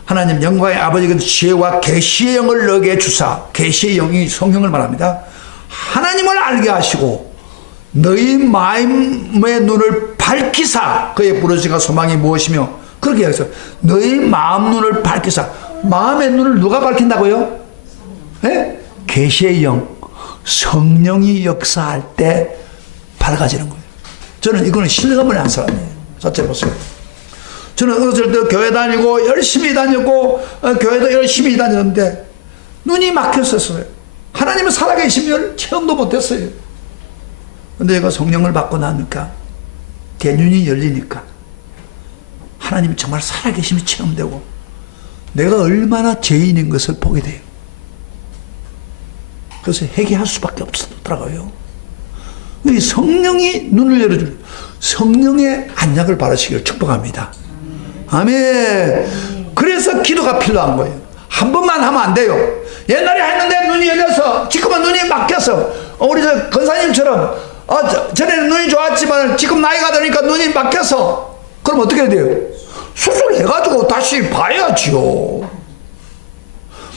하나님 영광의 아버지가 지혜와 계시의 영을 너에게 주사, 계시의 영이 성령을 말합니다. 하나님을 알게 하시고 너희 마음의 눈을 밝히사. 그의 부르심과 소망이 무엇이며 그렇게 해서 너희 마음 눈을 밝히사. 마음의 눈을 누가 밝힌다고요? 네? 계시의 영, 성령이 역사할 때 밝아지는 거예요. 저는 이거는 실감을 한 사람이에요. 자체 보세요. 저는 어렸을 때 교회 다니고 열심히 다녔고 교회도 열심히 다녔는데 눈이 막혔었어요. 하나님은 살아계시면 체험도 못했어요. 근데 제가 성령을 받고 나니까 제 눈이 열리니까 하나님이 정말 살아계심이 체험되고 내가 얼마나 죄인인 것을 보게 돼요. 그래서 회개할 수밖에 없더라고요. 이 성령이 눈을 열어주는 성령의 안약을 바르시기를 축복합니다. 아멘. 그래서 기도가 필요한 거예요. 한 번만 하면 안 돼요. 옛날에 했는데 눈이 열려서 지금은 눈이 막혀서 우리 저 권사님처럼 전에는 눈이 좋았지만 지금 나이가 드니까 눈이 막혀서 그럼 어떻게 해야 돼요? 수술해가지고 다시 봐야지요.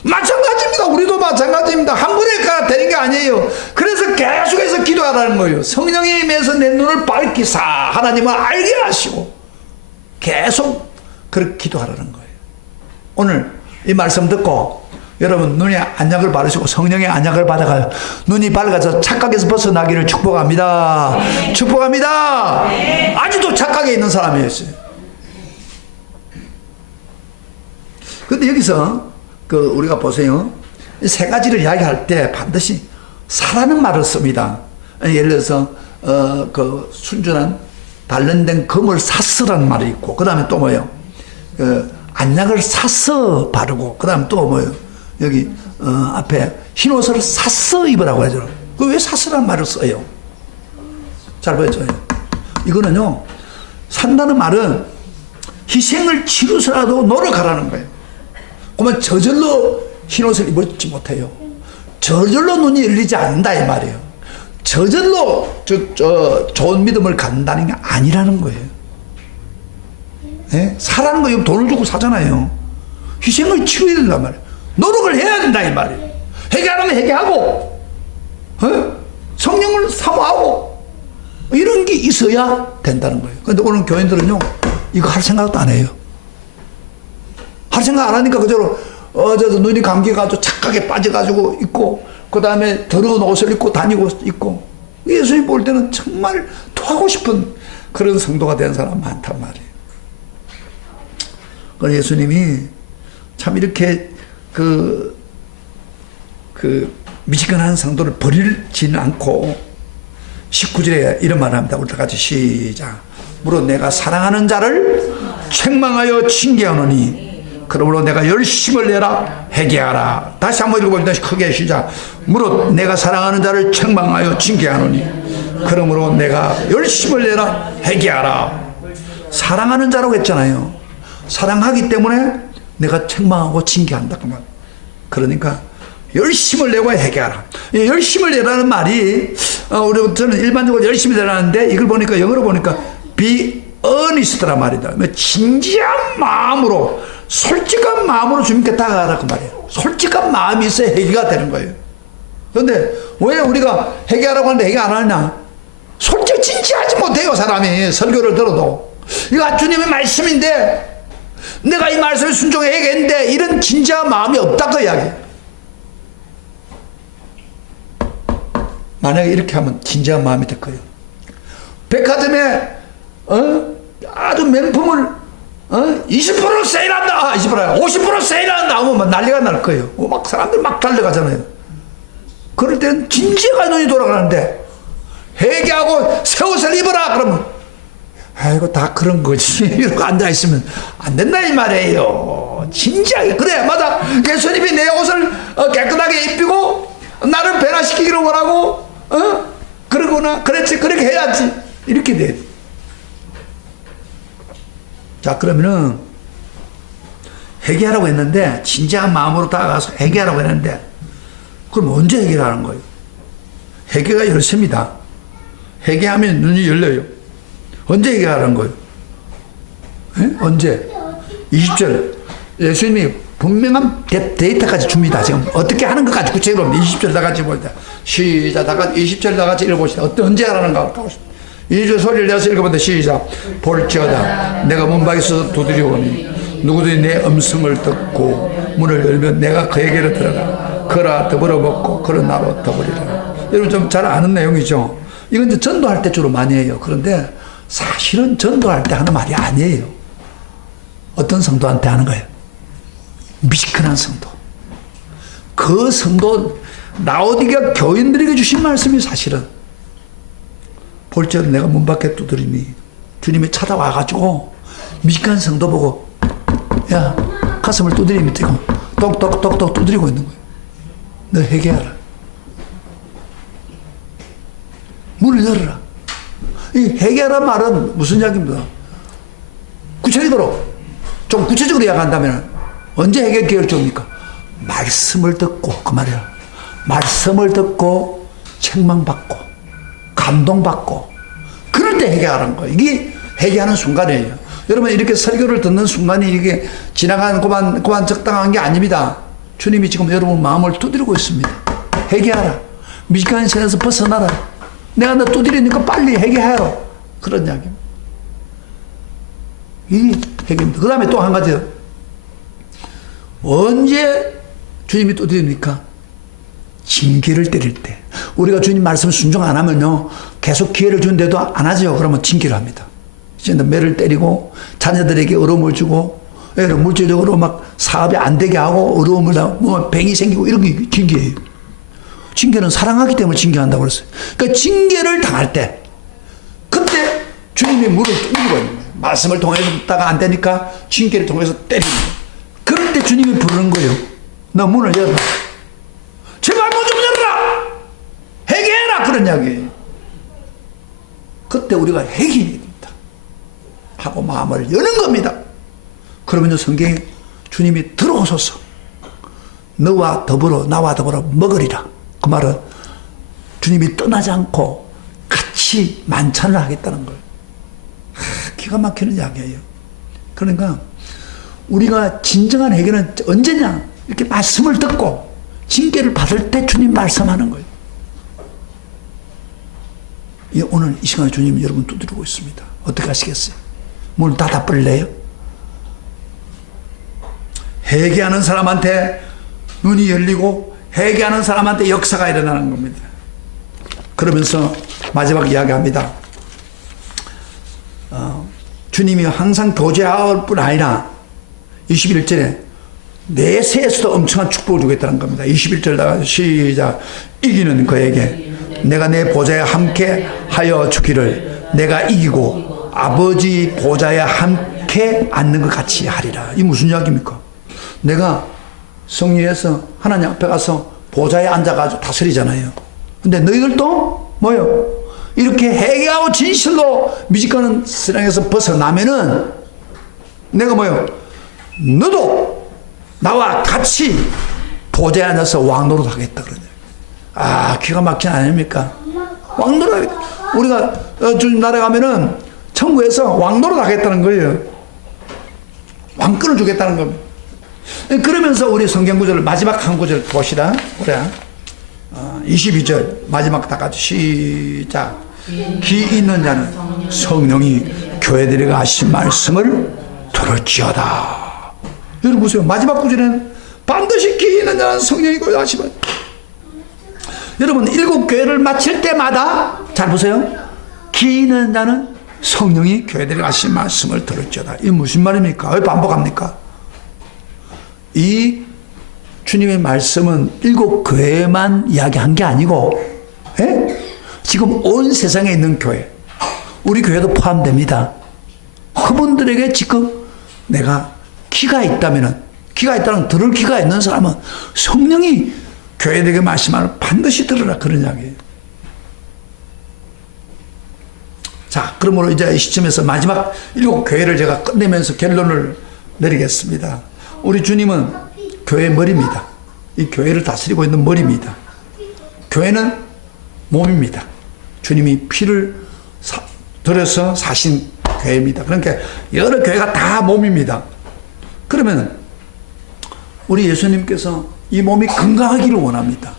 마찬가지입니다. 우리도 마찬가지입니다. 한 번에 되는 게 아니에요. 그래서 계속해서 기도하라는 거예요. 성령에 임해서 내 눈을 밝히사 하나님을 알게 하시고 계속 그렇게 기도하라는 거예요. 오늘 이 말씀 듣고 여러분 눈에 안약을 바르시고 성령의 안약을 받아가요. 눈이 밝아서 착각에서 벗어나기를 축복합니다. 네. 축복합니다. 네. 아직도 착각에 있는 사람이었어요. 근데 여기서 우리가 보세요. 이 세 가지를 이야기할 때 반드시 사라는 말을 씁니다. 예를 들어서 순전한 단련된 금을 샀으라는 말이 있고 그 다음에 또 뭐예요? 안약을 샀어 바르고 그 다음에 또 뭐예요? 여기 앞에 흰옷을 샀어 입으라고 하죠. 그 왜 샀으라는 말을 써요? 잘 보여줘요. 이거는요, 산다는 말은 희생을 치르서라도 노력하라는 거예요. 그러면 저절로 흰옷을 입지 못해요. 저절로 눈이 열리지 않는다 이 말이에요. 저절로 좋은 믿음을 갖는다는 게 아니라는 거예요. 네? 사라는 거 돈을 주고 사잖아요. 희생을 치러야 된단 말이에요. 노력을 해야 된다 이 말이에요. 회개하면 회개하고 성령을 사모하고 이런 게 있어야 된다는 거예요. 그런데 오늘 교인들은요 이거 할 생각도 안 해요. 할 생각 안 하니까 그대로 눈이 감겨가지고 착각에 빠져가지고 있고 그 다음에 더러운 옷을 입고 다니고 있고, 예수님 볼 때는 정말 토하고 싶은 그런 성도가 된 사람 많단 말이에요. 그래서 예수님이 참 이렇게 미지근한 성도를 버리지는 않고 19절에 이런 말을 합니다. 우리 다 같이 시작. 무릇 내가 사랑하는 자를 책망하여 징계하노니 그러므로 내가 열심을 내라 회개하라. 다시 한번 읽어봅니다. 크게 시작. 무릇 내가 사랑하는 자를 책망하여 징계하노니 그러므로 내가 열심을 내라 회개하라. 사랑하는 자라고 했잖아요. 사랑하기 때문에 내가 책망하고 징계한다 그 말. 그러니까 열심을 내고 회개하라. 열심을 내라는 말이 저는 일반적으로 열심히 내라는데 이걸 보니까 영어로 보니까 be earnest란 말이다. 진지한 마음으로 솔직한 마음으로 주님께 다가가라 그 말이에요. 솔직한 마음이 있어야 회개가 되는 거예요. 그런데 왜 우리가 회개하라고 하는데 회개 안 하냐? 솔직히 진지하지 못해요. 사람이 설교를 들어도 이거 주님의 말씀인데 내가 이 말씀에 순종해 회개했는데 이런 진지한 마음이 없다 그 이야기예요. 만약에 이렇게 하면 진지한 마음이 될 거예요. 백화점에 아주 명품을 20% 세일한다, 50% 세일한다 하면 난리가 날 거예요. 막 사람들 막 달려가잖아요. 그럴 때는 진지하게 눈이 돌아가는데 회개하고 새 옷을 입어라 그러면 아이고 다 그런 거지 이러고 앉아있으면 안 된다 이 말이에요. 진지하게 그래 맞아. 예수님이 내 옷을 깨끗하게 입히고 나를 변화시키기를 원하고 그러구나 그렇지 그렇게 해야지 이렇게 돼. 자 그러면은 회개하라고 했는데 진지한 마음으로 다가가서 회개하라고 했는데 그럼 언제 회개하는 거예요? 회개가 열쇠입니다. 회개하면 눈이 열려요. 언제 회개하는 거예요? 에? 언제? 20절 예수님이 분명한 데이터까지 줍니다. 지금 어떻게 하는 것까지 구체적으로 20절 다 같이 보자. 시작. 다 같이 20절 다 같이 읽어봅시다. 언제 하라는가? 20절 소리를 내서 읽어본다. 시작. 볼지어다 내가 문 밖에 서서 두드리오니 누구든지 내 음성을 듣고 문을 열면 내가 그에게로 들어가 그라 더불어 먹고 그런 나로 더불이라. 여러분 좀 잘 아는 내용이죠. 이건 이제 전도할 때 주로 많이 해요. 그런데 사실은 전도할 때 하는 말이 아니에요. 어떤 성도한테 하는 거예요? 미지근한 성도. 그 성도 라오디게아 교인들에게 주신 말씀이 사실은 볼지어다 내가 문 밖에 두드리니 주님이 찾아와가지고 미지근한 성도 보고 야 가슴을 두드리면 되고 똑똑똑똑 두드리고 있는 거예요. 너 회개하라. 문을 열어라. 이 회개하란 말은 무슨 이야기입니다. 구체적으로 좀 구체적으로 이야기한다면 언제 회개 기회를 줍니까? 말씀을 듣고 그 말이야. 말씀을 듣고 책망받고 감동받고 그럴 때 회개하는 거예요. 이게 회개하는 순간이에요. 여러분 이렇게 설교를 듣는 순간이 이게 지나가는 그만 적당한 게 아닙니다. 주님이 지금 여러분 마음을 두드리고 있습니다. 회개하라. 미지근한 생에서 벗어나라. 내가 너 두드리니까 빨리 회개하라. 그런 이야기입니다. 이 회개입니다. 그 다음에 또 한 가지요. 언제 주님이 두드립니까? 징계를 때릴 때. 우리가 주님 말씀 순종 안 하면요 계속 기회를 주는데도 안 하죠. 그러면 징계를 합니다. 이제 매를 때리고 자녀들에게 어려움을 주고 물질적으로 막 사업이 안 되게 하고 어려움을 뭐 병이 생기고 이런 게 징계예요. 징계는 사랑하기 때문에 징계한다고 그랬어요. 그러니까 징계를 당할 때 그때 주님이 물을 두드리고 있는 거예요. 말씀을 통해서 듣다가 안 되니까 징계를 통해서 때리는 거예요. 그럴 때 주님이 부르는 거예요. 너 문을 열어라. 제발 문 좀 열어라. 회개해라. 그런 이야기예요. 그때 우리가 회개해야 됩니다. 하고 마음을 여는 겁니다. 그러면 성경에 주님이 들어오소서. 너와 더불어 나와 더불어 먹으리라. 그 말은 주님이 떠나지 않고 같이 만찬을 하겠다는 거예요. 기가 막히는 이야기예요. 그러니까 우리가 진정한 회개는 언제냐? 이렇게 말씀을 듣고 징계를 받을 때 주님 말씀하는 거예요. 오늘 이 시간에 주님이 여러분 두드리고 있습니다. 어떻게 하시겠어요? 문 닫아버릴래요? 회개하는 사람한테 눈이 열리고 회개하는 사람한테 역사가 일어나는 겁니다. 그러면서 마지막 이야기합니다. 주님이 항상 교제할 뿐 아니라 21절에 내세에서도 엄청난 축복을 주겠다는 겁니다. 21절다가 시작. 이기는 그에게 내가 내 보좌에 함께 하여 주기를 내가 이기고 아버지 보좌에 함께 앉는 것 같이 하리라. 이 무슨 이야기입니까? 내가 성리에서 하나님 앞에 가서 보좌에 앉아가지고 다스리잖아요. 근데 너희들도 뭐요? 이렇게 회개하고 진실로 미직가는 세상에서 벗어나면은 내가 뭐요? 너도 나와 같이 보좌에 앉아서 왕노릇 하겠다 그러냐. 아, 기가 막힌 아닙니까? 왕노릇 하겠다. 우리가 주님 나라에 가면은 천국에서 왕노릇 하겠다는 거예요. 왕권을 주겠다는 겁니다. 그러면서 우리 성경 구절을 마지막 한 구절 봅시다. 우리 22절 마지막 다 같이 시작. 기 있는 자는 성령이 교회들에게 하신 말씀을 들을지어다. 여러분 보세요. 마지막 구절에는 반드시 기 있는 자는 성령이 교회에 하시면. 여러분 일곱 교회를 마칠 때마다 잘 보세요. 기 있는 자는 성령이 교회들에게 하신 말씀을 들을지어다. 이게 무슨 말입니까? 왜 반복합니까? 이 주님의 말씀은 일곱 교회만 이야기한 게 아니고, 지금 온 세상에 있는 교회, 우리 교회도 포함됩니다. 그분들에게 지금 내가 귀가 있다면은, 귀가 있다는 들을 귀가 있는 사람은 성령이 교회들에게 말씀하는 반드시 들으라. 그런 이야기예요. 자, 그러므로 이제 이 시점에서 마지막 일곱 교회를 제가 끝내면서 결론을 내리겠습니다. 우리 주님은 교회 머리입니다. 이 교회를 다스리고 있는 머리입니다. 교회는 몸입니다. 주님이 피를 들여서 사신 교회입니다. 그러니까 여러 교회가 다 몸입니다. 그러면 우리 예수님께서 이 몸이 건강하기를 원합니다.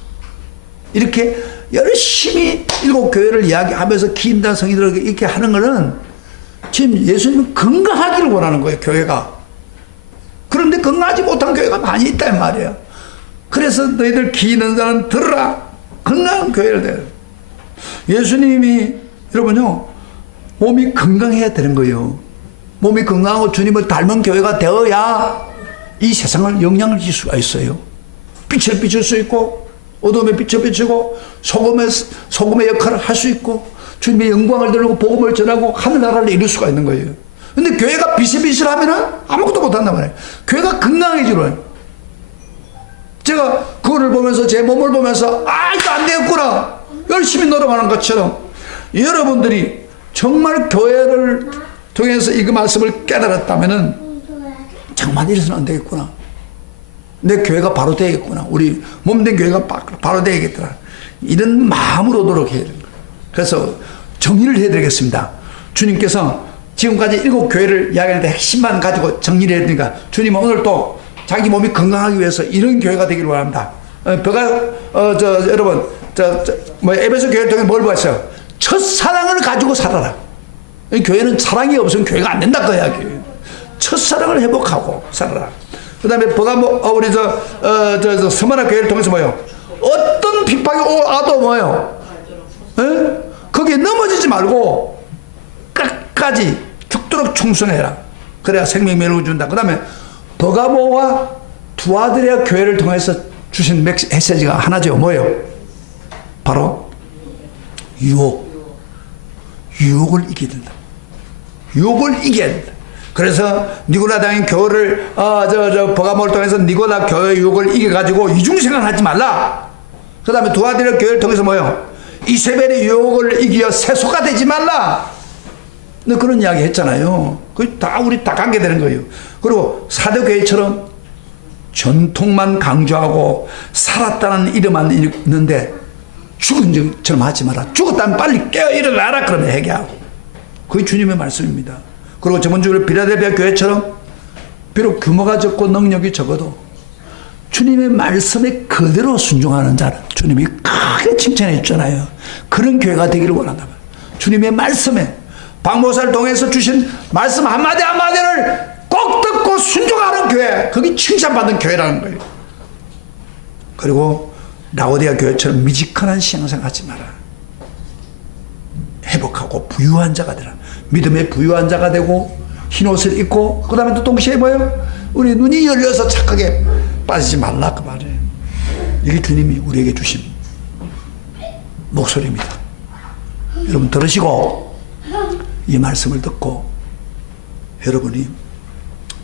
이렇게 열심히 일곱 교회를 이야기하면서 기인단 성인들에게 이렇게 하는 것은 지금 예수님은 건강하기를 원하는 거예요. 교회가. 그런데 건강하지 못한 교회가 많이 있단 말이에요. 그래서 너희들 기 있는 자는 들으라. 건강한 교회를 돼요. 예수님이 여러분요 몸이 건강해야 되는 거예요. 몸이 건강하고 주님을 닮은 교회가 되어야 이 세상을 영향을 줄 수가 있어요. 빛을 비출 수 있고 어둠에 빛을 비추고 소금의 역할을 할 수 있고 주님의 영광을 드리고 복음을 전하고 하늘나라를 이룰 수가 있는 거예요. 근데 교회가 비실비실하면은 아무것도 못한단 말이에요. 교회가 건강해지는. 제가 그거를 보면서 제 몸을 보면서 이거 안 되겠구나 열심히 노력하는 것처럼 여러분들이 정말 교회를 통해서 이 말씀을 깨달았다면은 정말 이래서는 안 되겠구나. 내 교회가 바로 되겠구나. 우리 몸된 교회가 바로 되겠더라. 이런 마음으로 노력해야 됩니다. 그래서 정리를 해드리겠습니다. 주님께서 지금까지 일곱 교회를 이야기할 때 핵심만 가지고 정리를 해드리니까 주님은 오늘 또 자기 몸이 건강하기 위해서 이런 교회가 되기를 원합니다. 여러분, 에베소 교회를 통해 뭘 봤어요? 첫사랑을 가지고 살아라. 교회는 사랑이 없으면 교회가 안 된다 그 이야기예요. 첫사랑을 회복하고 살아라. 그 다음에 우리 서머나 교회를 통해서 뭐요? 어떤 핍박이 와도 뭐요? 거기에 넘어지지 말고 끝까지 죽도록 충성해라. 그래야 생명을 준다. 그 다음에 버가모와 두아들의 교회를 통해서 주신 메시지가 하나죠. 뭐예요? 바로 유혹을 이겨야 된다. 유혹을 이겨야 된다. 그래서 니고라 당인 교회를 버가모를 통해서 니고라 교회 유혹을 이겨가지고 이중생활 하지 말라. 그 다음에 두아들의 교회를 통해서 뭐예요? 이세벨의 유혹을 이겨 세속화 되지 말라. 그런 이야기 했잖아요. 그 다 우리 다 갖게 되는 거예요. 그리고 사도교회처럼 전통만 강조하고 살았다는 이름만 있는데 죽은 것처럼 하지 마라. 죽었다면 빨리 깨어 일어나라. 그러면 회개하고. 그게 주님의 말씀입니다. 그리고 저번 주에 빌라델피아 교회처럼 비록 규모가 적고 능력이 적어도 주님의 말씀에 그대로 순종하는 자는 주님이 크게 칭찬해 주잖아요. 그런 교회가 되기를 원한다. 주님의 말씀에 박모사를 통해서 주신 말씀 한마디 한마디를 꼭 듣고 순종하는 교회, 그게 칭찬받는 교회라는 거예요. 그리고 라오디아 교회처럼 미지근한 신앙생활 하지 마라. 회복하고 부유한 자가 되라. 믿음의 부유한 자가 되고 흰 옷을 입고 그 다음에 또 동시에 뭐예요? 우리 눈이 열려서 착하게 빠지지 말라 그 말이에요. 이게 주님이 우리에게 주신 목소리입니다. 여러분 들으시고 이 말씀을 듣고 여러분이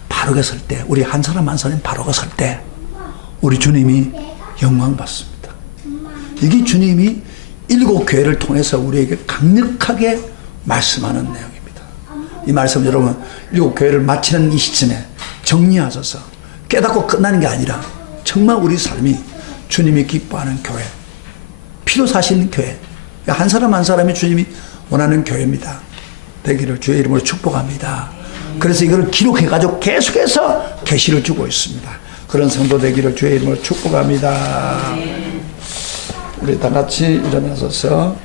바르게 설 때, 우리 한 사람 한 사람이 바르게 설 때 우리 주님이 영광 받습니다. 이게 주님이 7교회를 통해서 우리에게 강력하게 말씀하는 내용입니다. 이 말씀 여러분 7교회를 마치는 이 시점에 정리하셔서 깨닫고 끝나는 게 아니라 정말 우리 삶이 주님이 기뻐하는 교회, 피로 사시는 교회, 한 사람 한 사람이 주님이 원하는 교회입니다. 되기를 주의 이름으로 축복합니다. 그래서 이걸 기록해가지고 계속해서 계시를 주고 있습니다. 그런 성도 되기를 주의 이름으로 축복합니다. 우리 다 같이 일어나셔서